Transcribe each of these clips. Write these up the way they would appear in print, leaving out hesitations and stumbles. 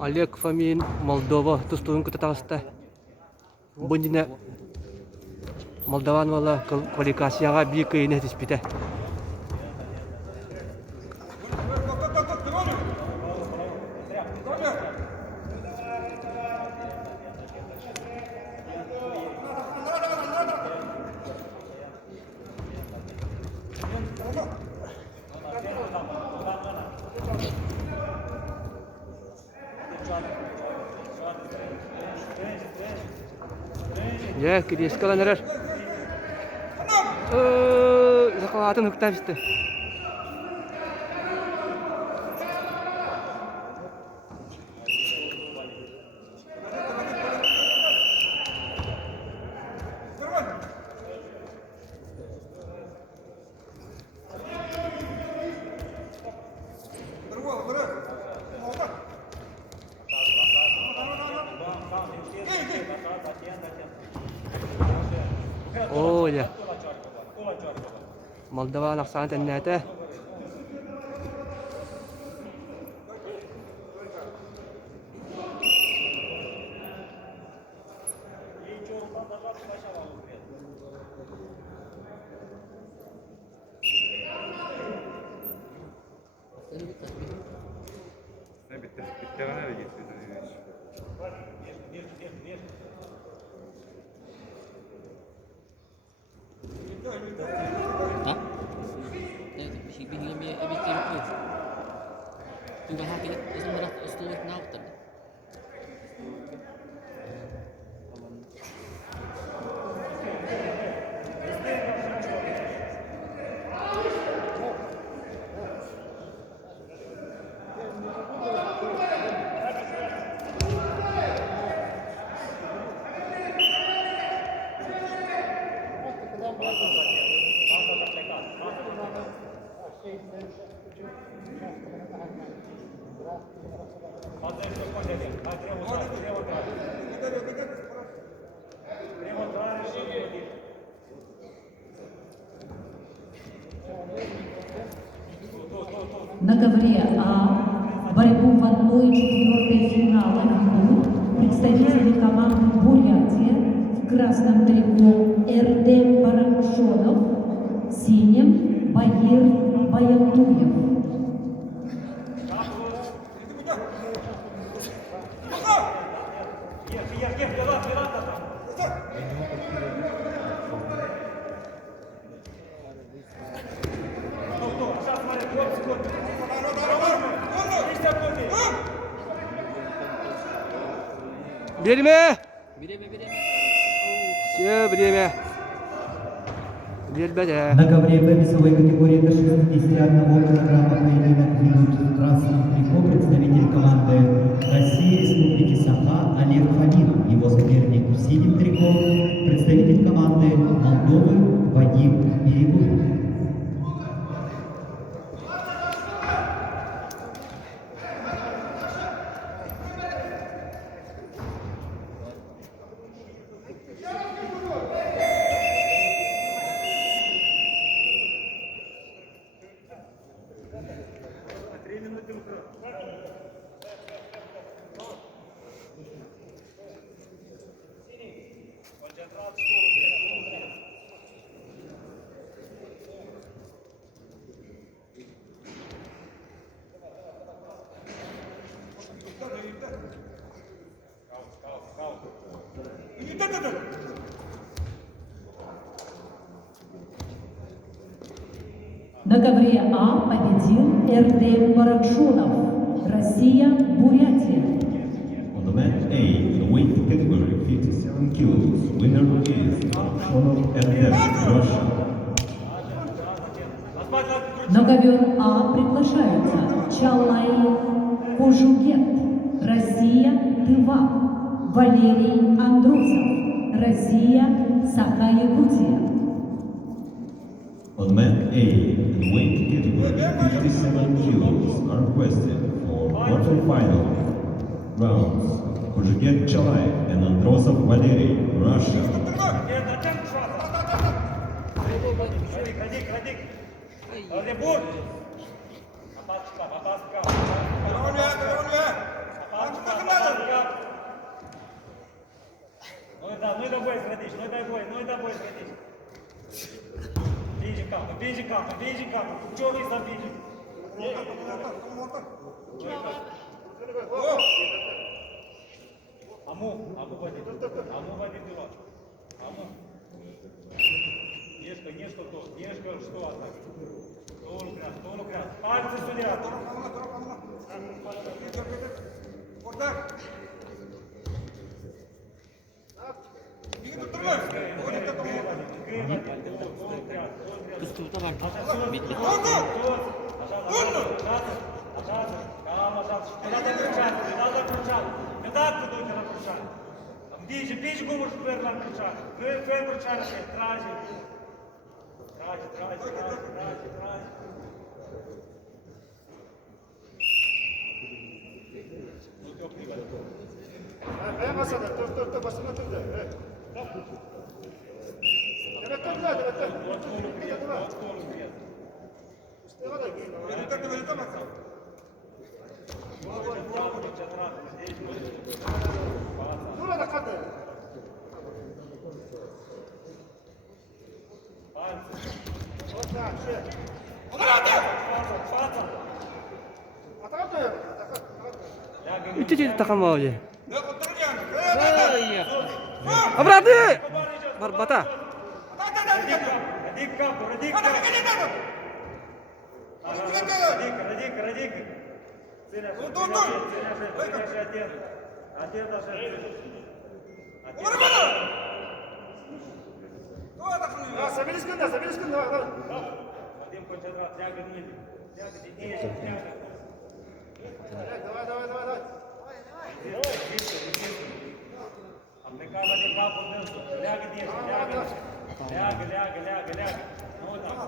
Олег Фомин, Молдова, тустуын кытатағыста. Бұндина Молдован вала квалификацияға бий күйіне түспіті. Кедескі аланырар. Зақалатын үктап істі. Moldova naqsan tennete. На ковре А борьбу в 1/4 финала ведут представители команды Бурятия в красном трико РД Баракшонов, в синем Багир Баятуев. Береме! Все время. На ковре Б весовой категории до 61 килограмма поединок ведут в красном трико представитель команды России Республики Саха Олег Фомин. Его соперник в синем трико представитель команды Молдовы Вадим Перегубов. На ковре А победил РД Баракшонов, Россия, Бурятия. On the mat A, the weight category 57 kilos, winner is Barakshonov РД, Russia. На ковер А приглашаются Чалай Кожугет, Россия, Тыва, Валерий Андросов, Россия, Саха-Якутия. On mat A, the weight category 57 kilos are requested for quarterfinal rounds. Kuzhuget Chalai and Androsov Valery, Russia. бейджик капа, черный за бейджик. Аму водит дурак. Аму. Нешко то, нешко что атак. Толу крят. Пальцы сюда. Бейджи гумор сперла кричать. Фер кричать, тражи. Идите такамауди. Обратно! Барбата. Радик. Забери сканда. Вадим концентрат, ляга ниже. Давай. अपने का वाले का बोल दे ल्याग दिए ल्याग вот так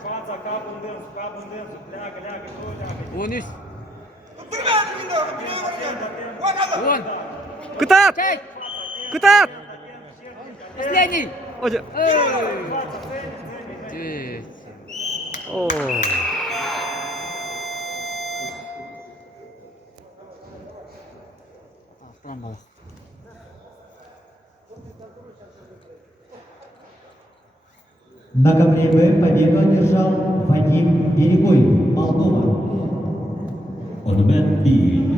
шваца का बोल दे lag Bonus. Кытат! Кытат! Последний. Оже. О. На ковре Б победу одержал Вадим Берегой, Молдова. On mat B,